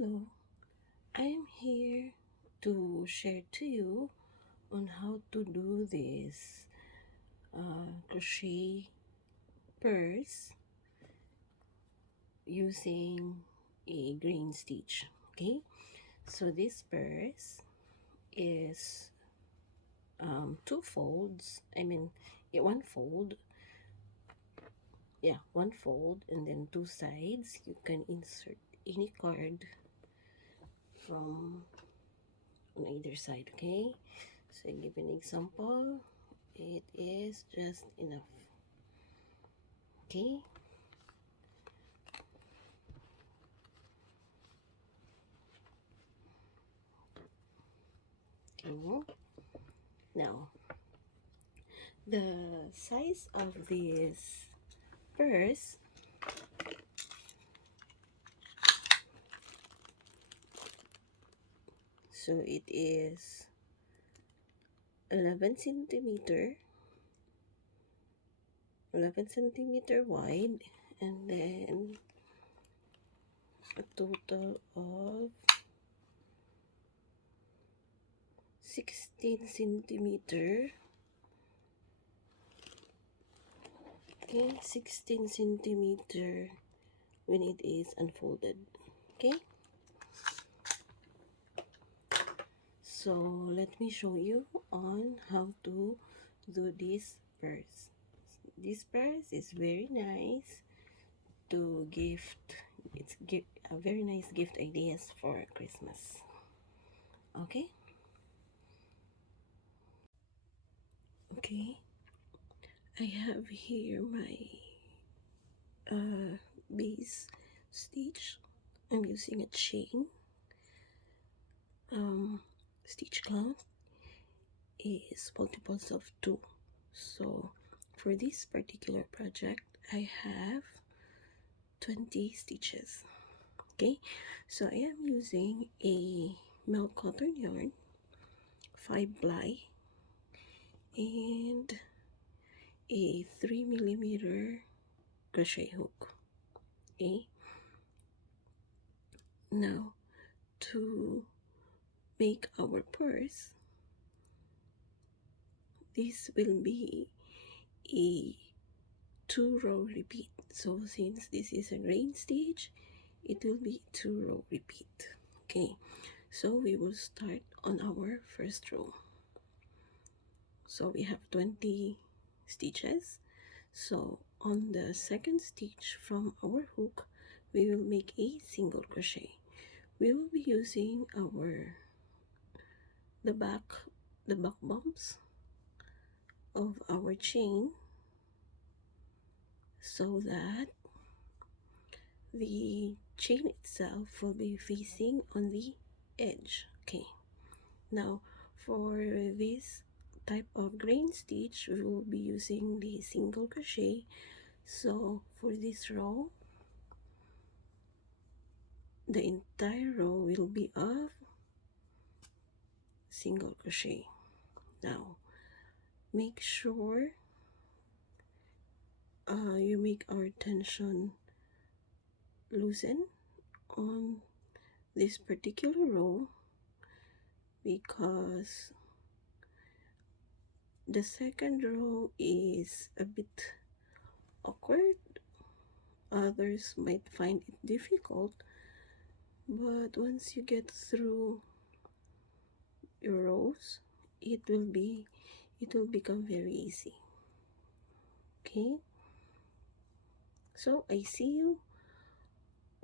Hello, I am here to share to you on how to do this crochet purse using a green stitch. Okay, so this purse is two folds. One fold. Yeah, one fold, and then two sides. You can insert any card from on either side. Okay, so I give an example. It is just enough. Okay, now the size of this purse so it is 11 centimeter wide, and then a total of 16 centimeter. Okay, 16 centimeter when it is unfolded. Okay, so let me show you on how to do this purse. This purse is very nice to gift. It's a very nice gift ideas for Christmas. Okay, okay, I have here my base stitch. I'm using a chain. Stitch count is multiples of 2. So for this particular project, I have 20 stitches. Okay, so I am using a milk cotton yarn, 5-ply, and a 3mm crochet hook. Okay, now to make our purse, this will be a 2-row repeat. So since this is a grain stitch, it will be 2-row repeat. Okay, so we will start on our first row. So we have 20 stitches. So on the second stitch from our hook, we will make a single crochet. We will be using the back bumps of our chain so that the chain itself will be facing on the edge. Okay, now for this type of grain stitch, we will be using the single crochet. So for this row, the entire row will be of single crochet. Now make sure you make our tension loosen on this particular row, because the second row is a bit awkward. Others might find it difficult, but once you get through your rows, it will become very easy. Okay, so I see you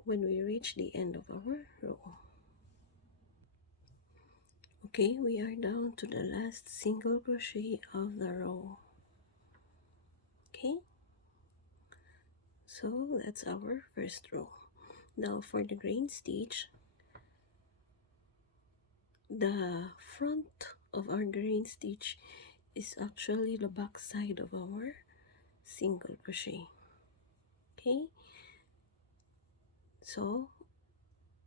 when we reach the end of our row. Okay, we are down to the last single crochet of the row. Okay, so that's our first row. Now for the grain stitch, the front of our grain stitch is actually the back side of our single crochet. Okay, so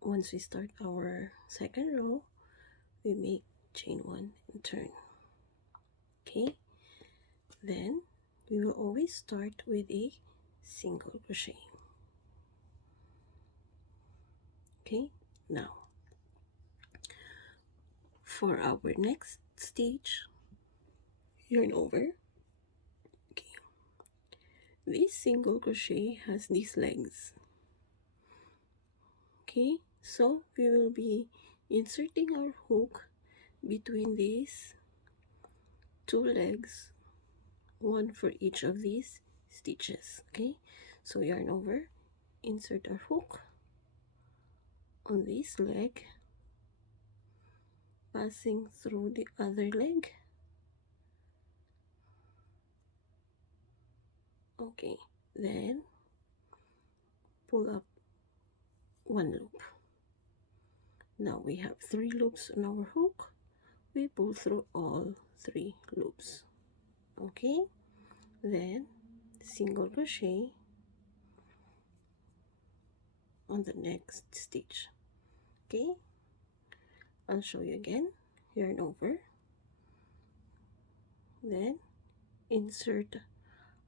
once we start our second row, we make chain 1 and turn. Okay, then we will always start with a single crochet. Okay, Now, for our next stitch, yarn over. Okay. This single crochet has these legs. Okay, so we will be inserting our hook between these two legs, one for each of these stitches. Okay, so yarn over, insert our hook on this leg, passing through the other leg. Okay, then pull up one loop. Now we have 3 loops on our hook. We pull through all 3 loops. Okay, then single crochet on the next stitch. Okay, I'll show you again. Yarn over, then insert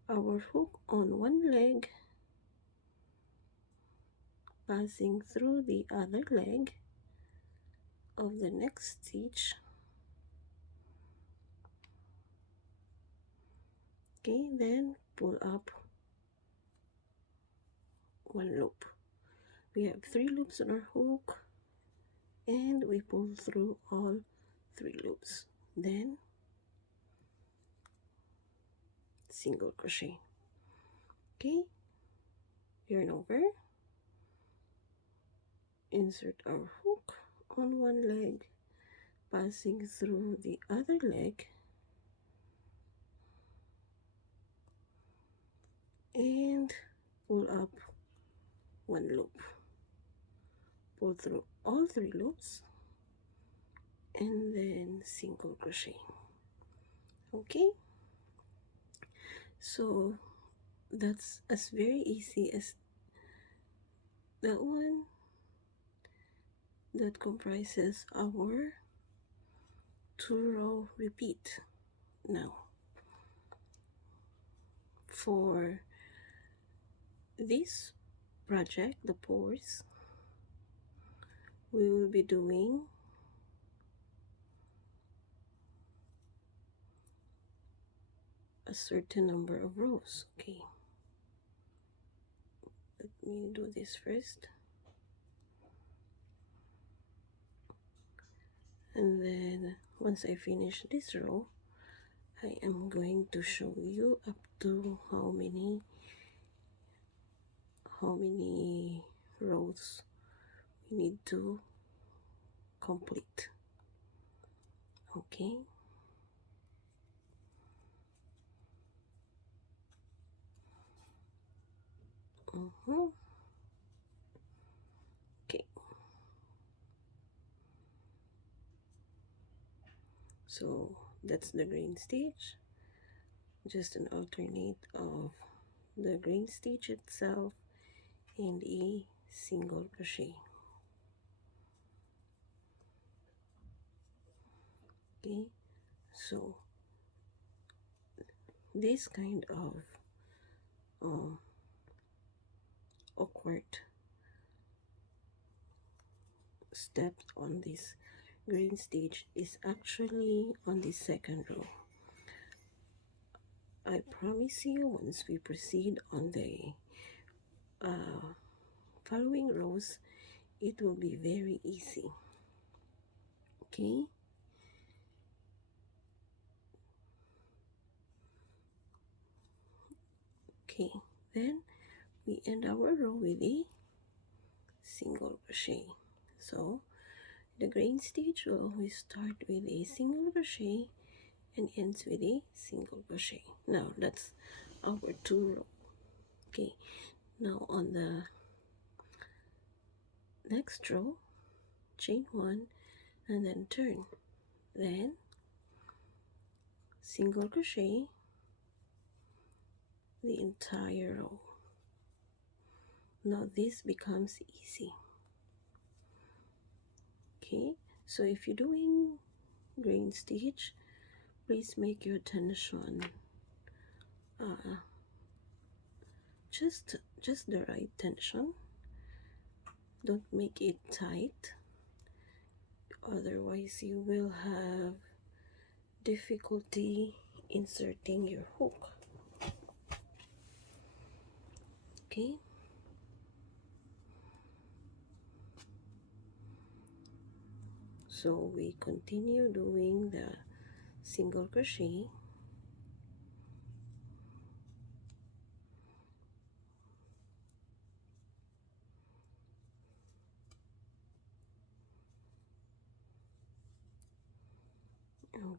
our hook on one leg, passing through the other leg of the next stitch. Okay, then pull up one loop. We have 3 loops on our hook, and we pull through all 3 loops. Then single crochet. Okay, yarn over, insert our hook on one leg, passing through the other leg, and pull up one loop. Pull through all 3 loops, and then single crochet. Okay, so that's as very easy as that one. That comprises our 2-row repeat. Now, for this project, the pores, we will be doing a certain number of rows. Okay, let me do this first, and then once I finish this row, I am going to show you up to how many rows we need to complete. Okay, okay, so that's the green stitch, just an alternate of the green stitch itself and a single crochet. Okay, so this kind of awkward step on this green stitch is actually on the second row. I promise you, once we proceed on the following rows, it will be very easy. Okay, okay, then we end our row with a single crochet. So the green stitch will always start with a single crochet and ends with a single crochet. Now that's our 2 row. Okay, now on the next row, chain 1 and then turn, then single crochet the entire row. Now this becomes easy. Okay, so if you're doing green stitch, please make your tension just the right tension, Don't make it tight, otherwise you will have difficulty inserting your hook. Okay, so we continue doing the single crochet.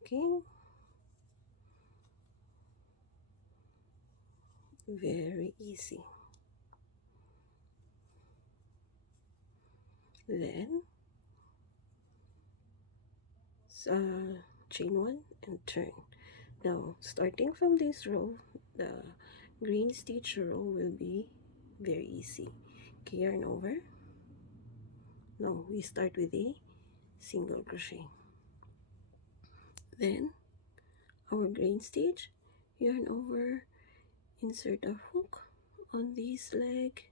Okay, very easy. Then chain one and turn. Now starting from this row, the green stitch row will be very easy. Okay, yarn over. No, we start with a single crochet. Then our green stitch, yarn over, insert a hook on this leg,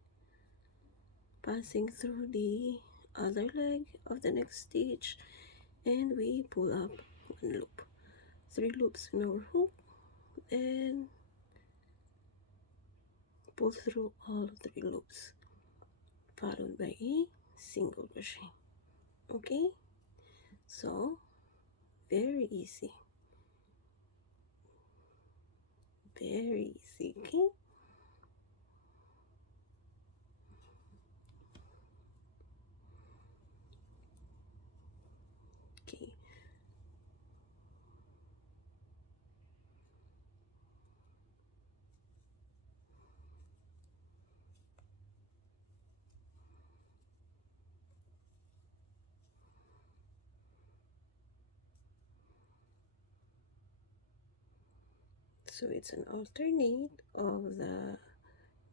passing through the other leg of the next stitch, and we pull up one loop. 3 loops in our hook, and pull through all 3 loops, followed by a single crochet. Okay, so very easy, very easy. Okay, okay. So it's an alternate of the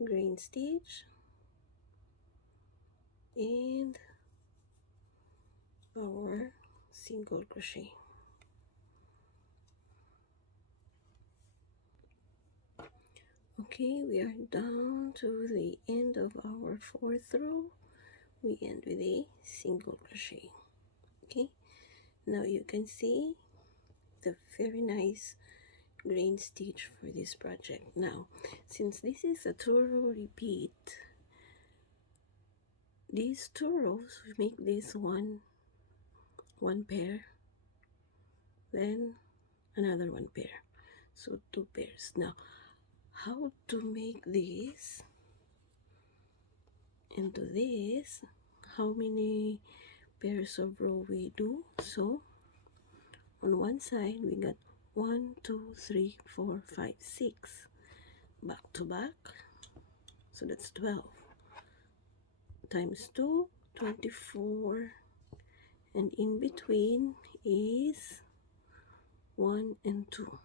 green stitch and our single crochet. Okay, we are down to the end of our 4th row. We end with a single crochet. Okay, now you can see the very nice green stitch for this project. Now, since this is a 2-row repeat, these 2 rows make this one pair, then another 1 pair, so 2 pairs. Now, how to make this into this? How many pairs of row we do? So on one side we got 1, 2, 3, 4, 5, 6 back to back, so that's 12 times 2, 24, and in between is 1 and 2,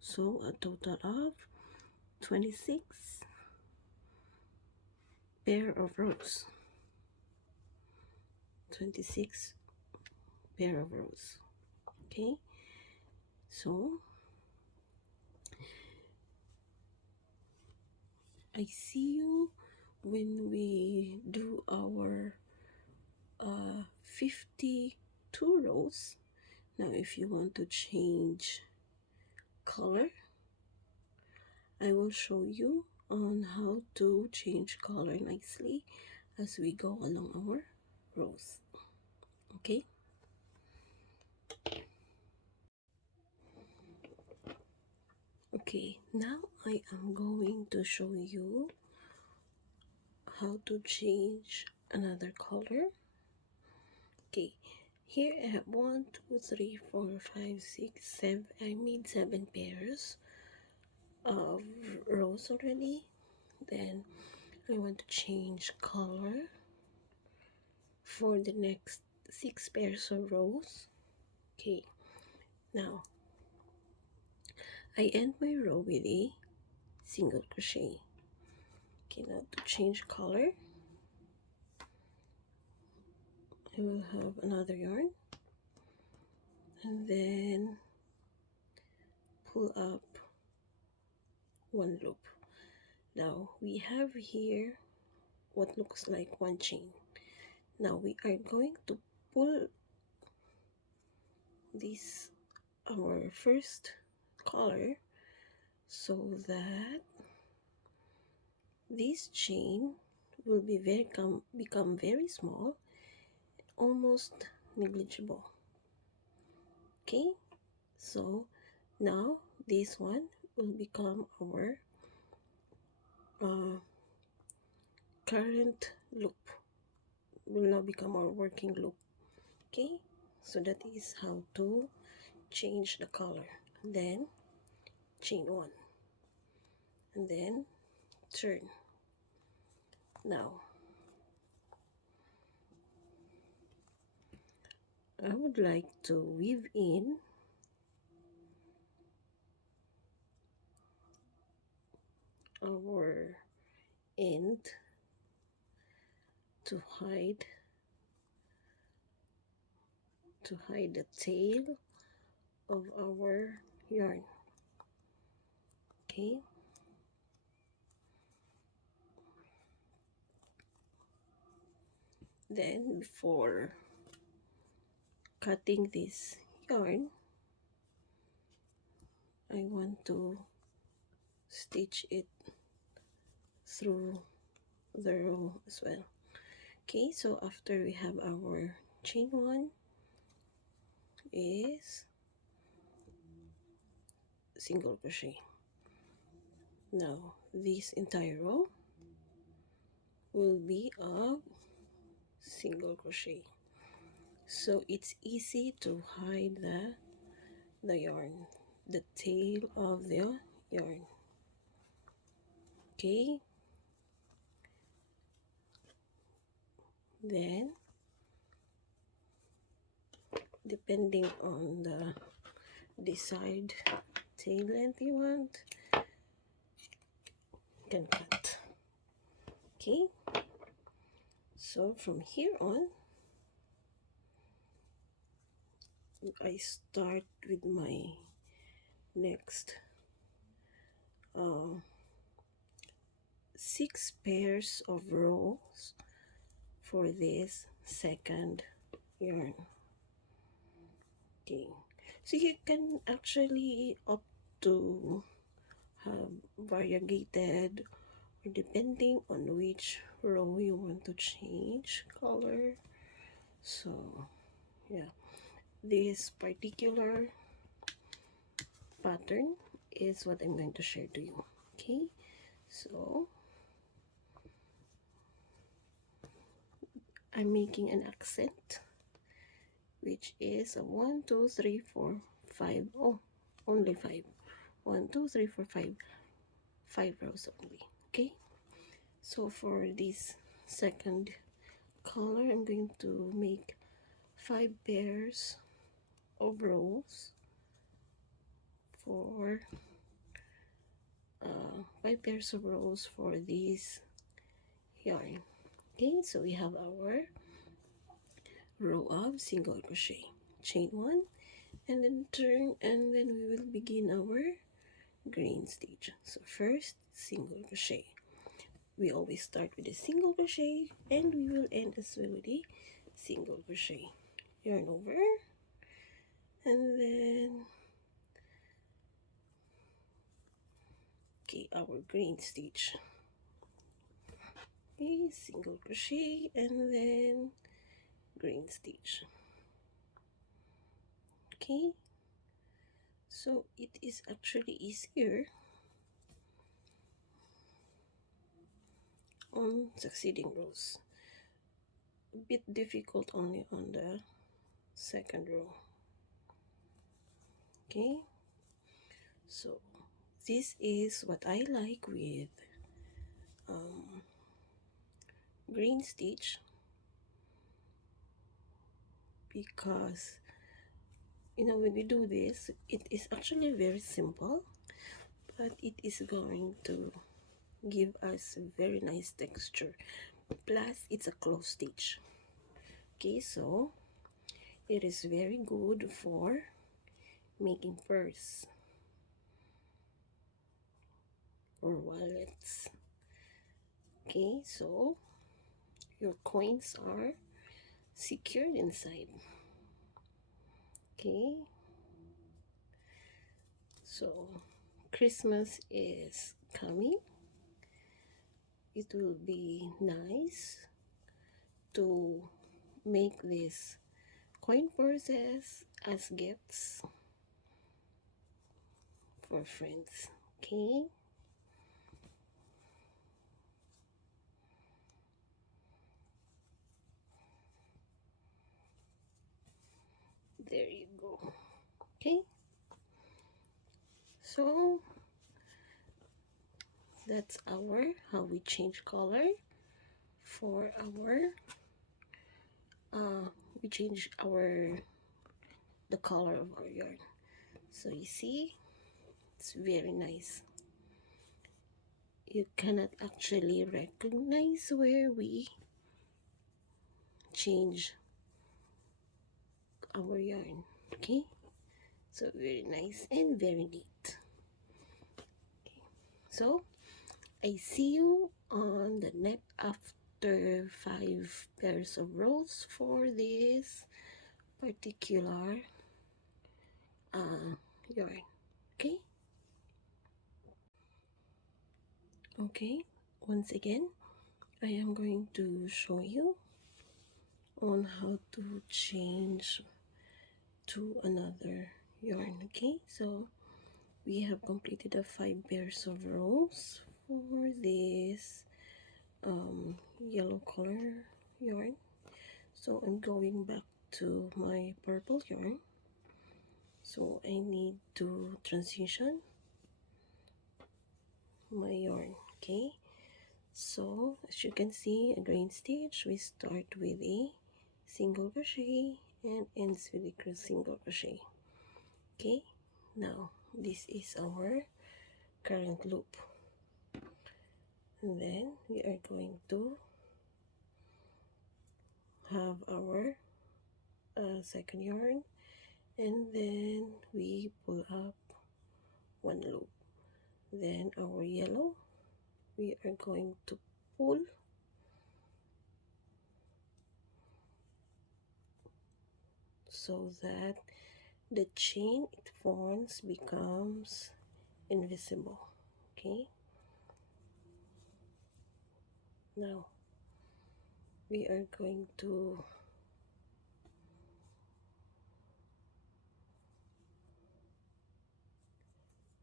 so a total of 26 pair of rows. 26 pair of rows. Okay, so I see you when we do our 52 rows. Now if you want to change color, I will show you on how to change color nicely as we go along our rows. Okay, okay, now I am going to show you how to change another color. Okay, here I have 1, 2, 3, 4, 5, 6, 7. I made 7 pairs of rows already. Then I want to change color for the next 6 pairs of rows. Okay, now I end my row with a single crochet. Okay, now to change color, I will have another yarn and then pull up 1 loop. Now we have here what looks like 1 chain. Now we are going to pull this our first color so that this chain will be become very small, almost negligible. Okay, so now this one will become our uh, current loop, will now become our working loop. Okay, so that is how to change the color. Then chain one and then turn. Now I would like to weave in our end to hide the tail of our yarn. Okay, then before cutting this yarn, I want to stitch it through the row as well. Okay, so after we have our chain one is single crochet. Now this entire row will be a single crochet, so it's easy to hide the yarn, the tail of the yarn. Okay, then depending on the desired tail length you want, you can cut. Okay, so from here on I start with my next 6 pairs of rows for this second yarn. Okay, so you can actually opt to have variegated, or depending on which row you want to change color. So yeah, this particular pattern is what I'm going to share to you. Okay, so I'm making an accent, which is a 1 2 3 4 5. Oh, only 5. 1 2 3 4 5, 5 rows only. Okay, so for this second color I'm going to make 5 pairs of rows for 5 pairs of rows for this yarn. Okay, so we have our row of single crochet, chain one, and then turn, and then we will begin our green stitch. So first single crochet, we always start with a single crochet and we will end as well with a single crochet. Yarn over, and then okay, our green stitch. Okay, single crochet and then green stitch. Okay, so it is actually easier on succeeding rows, a bit difficult only on the second row. Okay, so this is what I like with green stitch, because when we do this, it is actually very simple, but it is going to give us a very nice texture, plus it's a close stitch. Okay, so it is very good for making purse or wallets. Okay, so your coins are secured inside. Okay, so Christmas is coming. It will be nice to make these coin purses as gifts for friends. Okay, there you go. Okay, so that's our how we change color for our we change our the color of our yarn. So you see, it's very nice. You cannot actually recognize where we change our yarn. Okay, so very nice and very neat. Okay. So I see you on the next after 5 pairs of rows for this particular yarn. Okay, okay, once again I am going to show you on how to change to another yarn. Okay, so we have completed the 5 pairs of rows for this yellow color yarn. So I'm going back to my purple yarn, so I need to transition my yarn. Okay, so as you can see, a grain stitch, we start with a single crochet and ends with a single crochet. Okay, now this is our current loop, and then we are going to have our second yarn, and then we pull up one loop. Then our yellow, we are going to pull so that the chain it forms becomes invisible. Okay, now we are going to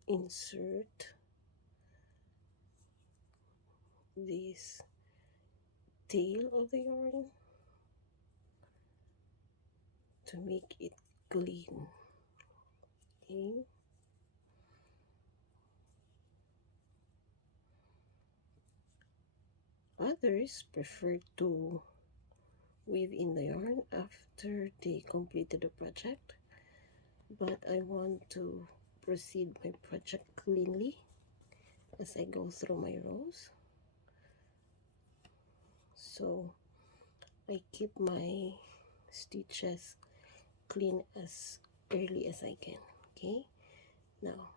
insert this tail of the yarn to make it clean. Okay, others prefer to weave in the yarn after they completed the project, but I want to proceed my project cleanly as I go through my rows, so I keep my stitches clean as early as I can. Okay, now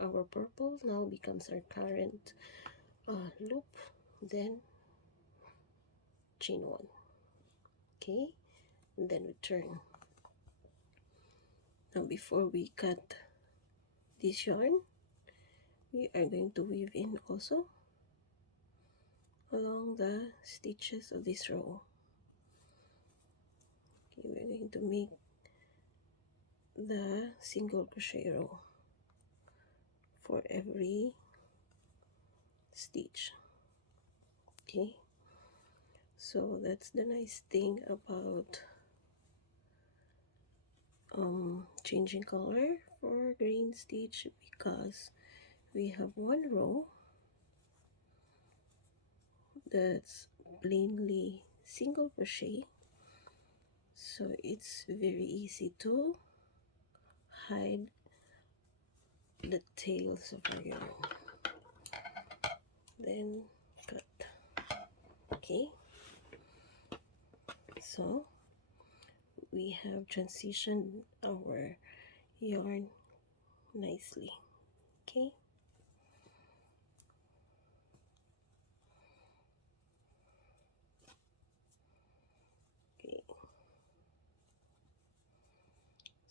our purple now becomes our current loop, then chain one. Okay, and then we turn. Now before we cut this yarn, we are going to weave in also along the stitches of this row. Okay, we're going to make the single crochet row for every stitch. Okay, so that's the nice thing about changing color for green stitch, because we have one row that's plainly single crochet, so it's very easy to hide the tails of our yarn, then cut. Okay, so we have transitioned our yarn nicely. Okay,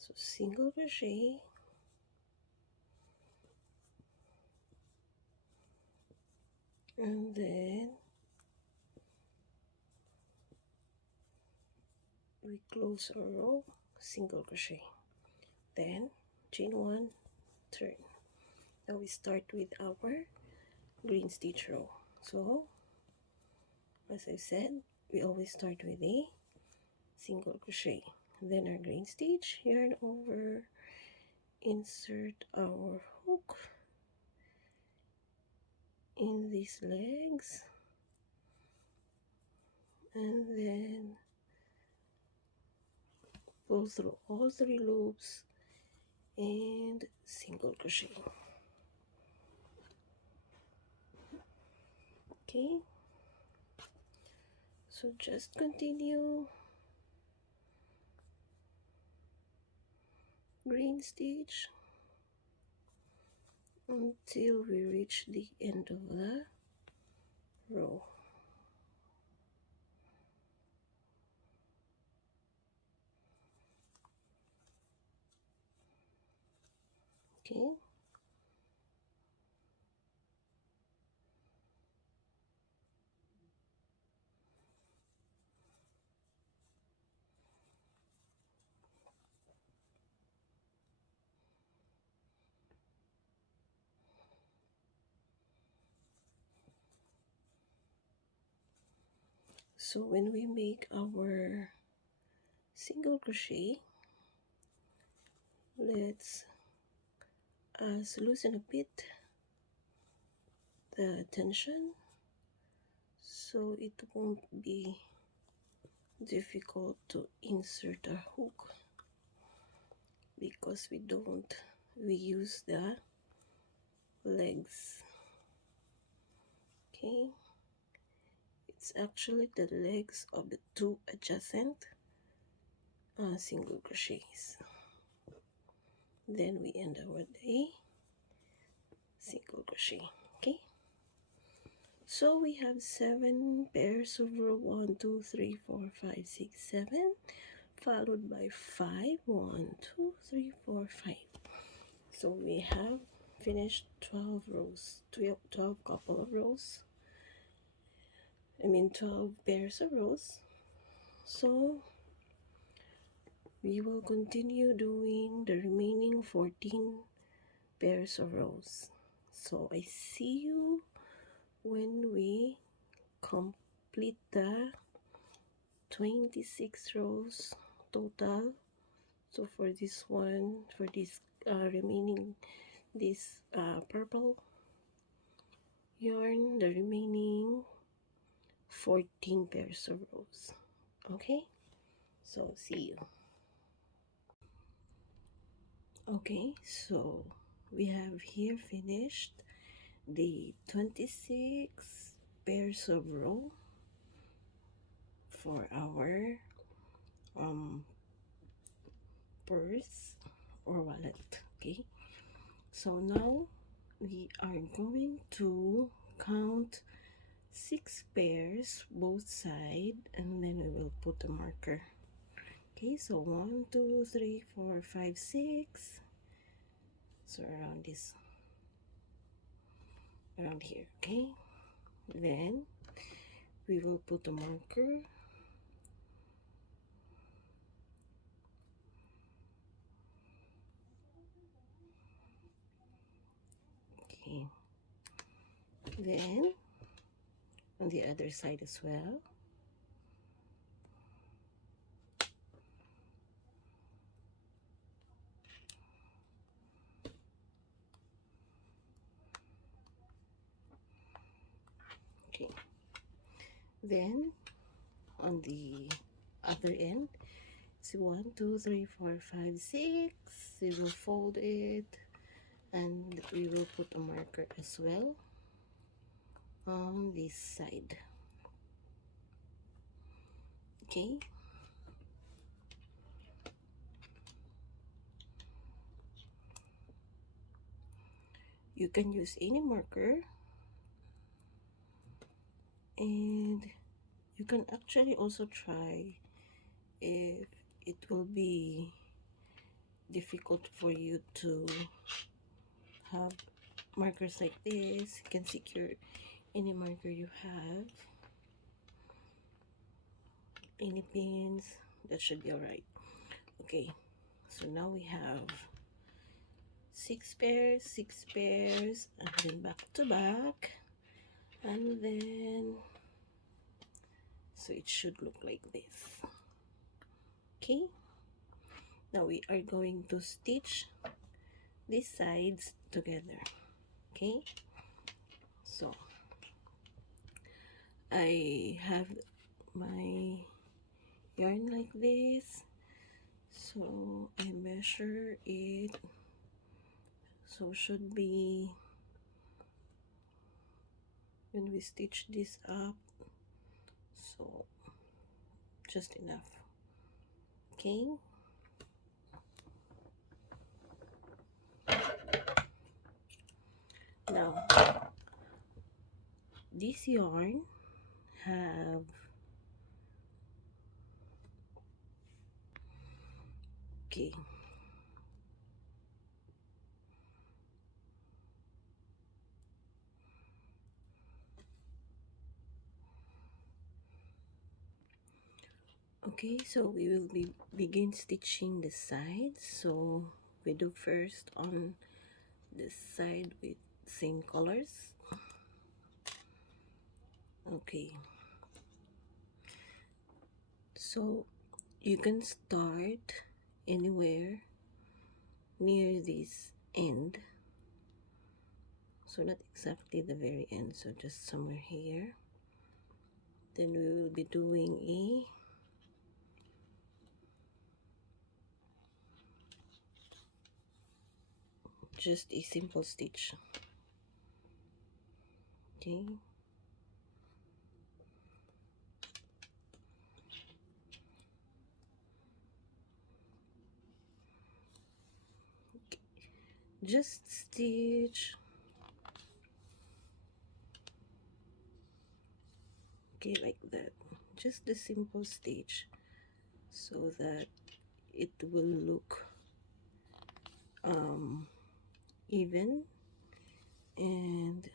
So single crochet, and then we close our row, single crochet, then chain 1, turn. Now we start with our green stitch row. So as I said, we always start with a single crochet, then our green stitch, yarn over, insert our hook in these legs, and then pull through all 3 loops and single crochet. Okay, so just continue green stitch until we reach the end of the row. Okay, so when we make our single crochet, let's loosen a bit the tension so it won't be difficult to insert a hook, because we use the legs. Okay, it's actually the legs of the 2 adjacent single crochets. Then we end our day single crochet. Okay, so we have 7 pairs of row 1 2 3 4 5 6 7, followed by 5 1 2 3 4 5. So we have finished 12 rows, 12 couple of rows, 12 pairs of rows. So we will continue doing the remaining 14 pairs of rows. So I see you when we complete the 26 rows total. So for this one, for this remaining, this purple yarn, the remaining 14 pairs of rows. Okay, so see you. Okay, so we have here finished the 26 pairs of row for our purse or wallet. Okay, so now we are going to count 6 pairs both side, and then we will put a marker. Okay, so 1 2 3 4 5 6, so around here. Okay, then we will put a marker. Okay, then on the other side as well. Okay, then on the other end, it's 1 2 3 4 5 6. We will fold it, and we will put a marker as well on this side. Okay, you can use any marker, and you can actually also try if it will be difficult for you to have markers like this, you can secure any marker you have, any pins, that should be all right. Okay, so now we have 6 pairs, and then back to back, and then so it should look like this. Okay, now we are going to stitch these sides together. Okay, so I have my yarn like this, so I measure it, so should be, when we stitch this up, so just enough. Okay, now this yarn have okay, okay, so we will begin stitching the sides. So we do first on this side with same colors. Okay, so you can start anywhere near this end, so not exactly the very end, so just somewhere here. Then we will be doing just a simple stitch. Okay, just stitch. Okay, like that, just the simple stitch, so that it will look even and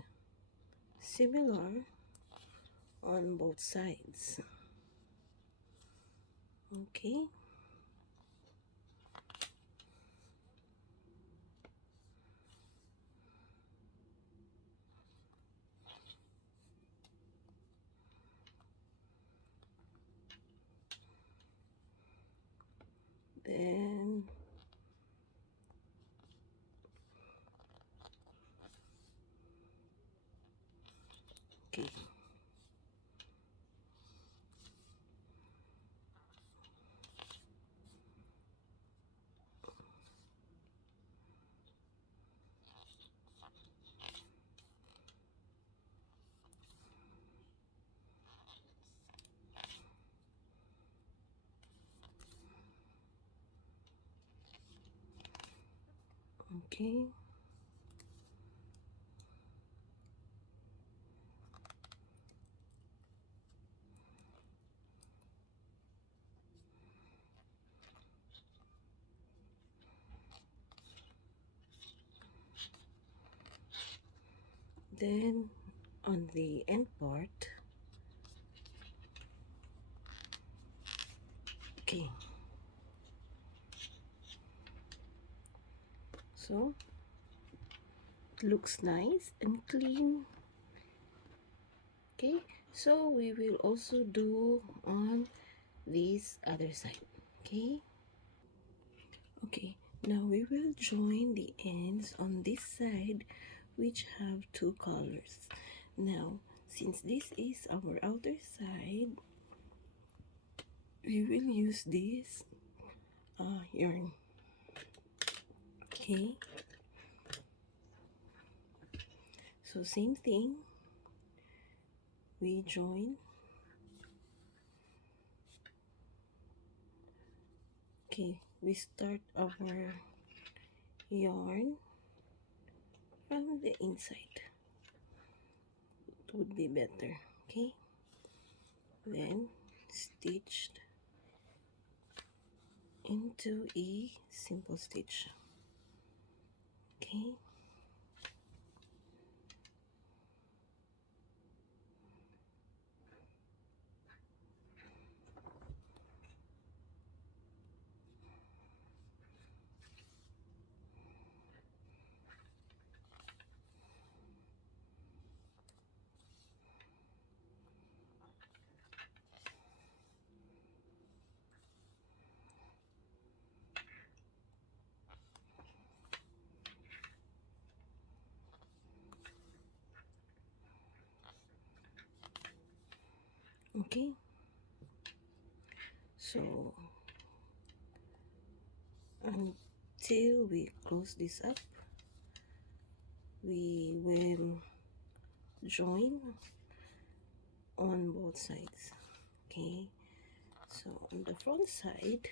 similar on both sides. Okay, then okay, okay, then on the end part. Okay, so it looks nice and clean. Okay, so we will also do on this other side. Okay, okay, now we will join the ends on this side, which have two colors. Now since this is our outer side, we will use this yarn. Okay, so same thing, we join. Okay, we start our yarn from the inside, it would be better. Okay, then stitched into a simple stitch. Okay. Okay, so until we close this up, we will join on both sides. Okay, so on the front side,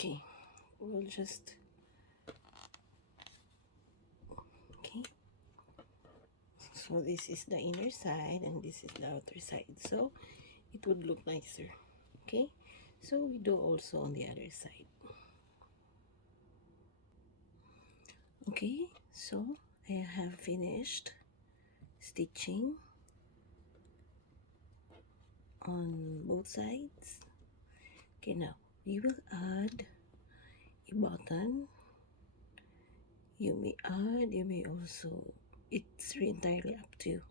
okay, we'll just, okay, so this is the inner side and this is the outer side, so it would look nicer. Okay, so we do also on the other side. Okay, so I have finished stitching on both sides. Okay, now we will add a button. You may add, you may also, it's entirely up to you.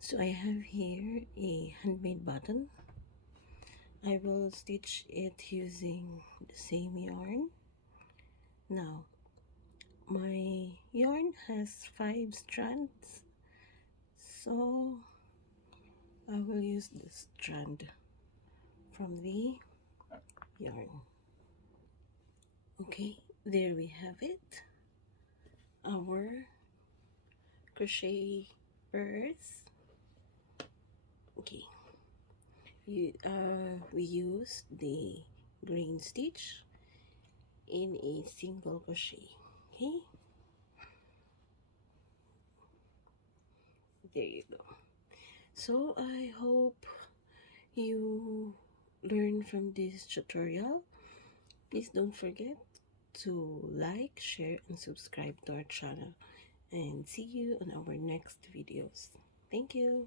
So I have here a handmade button. I will stitch it using the same yarn. Now my yarn has 5 strands, so I will use the strand from the yarn. Okay, there we have it, our crochet purse. Okay, we use the green stitch in a single crochet. Okay, there you go. So I hope you learn from this tutorial. Please don't forget to like, share, and subscribe to our channel. And see you on our next videos. Thank you.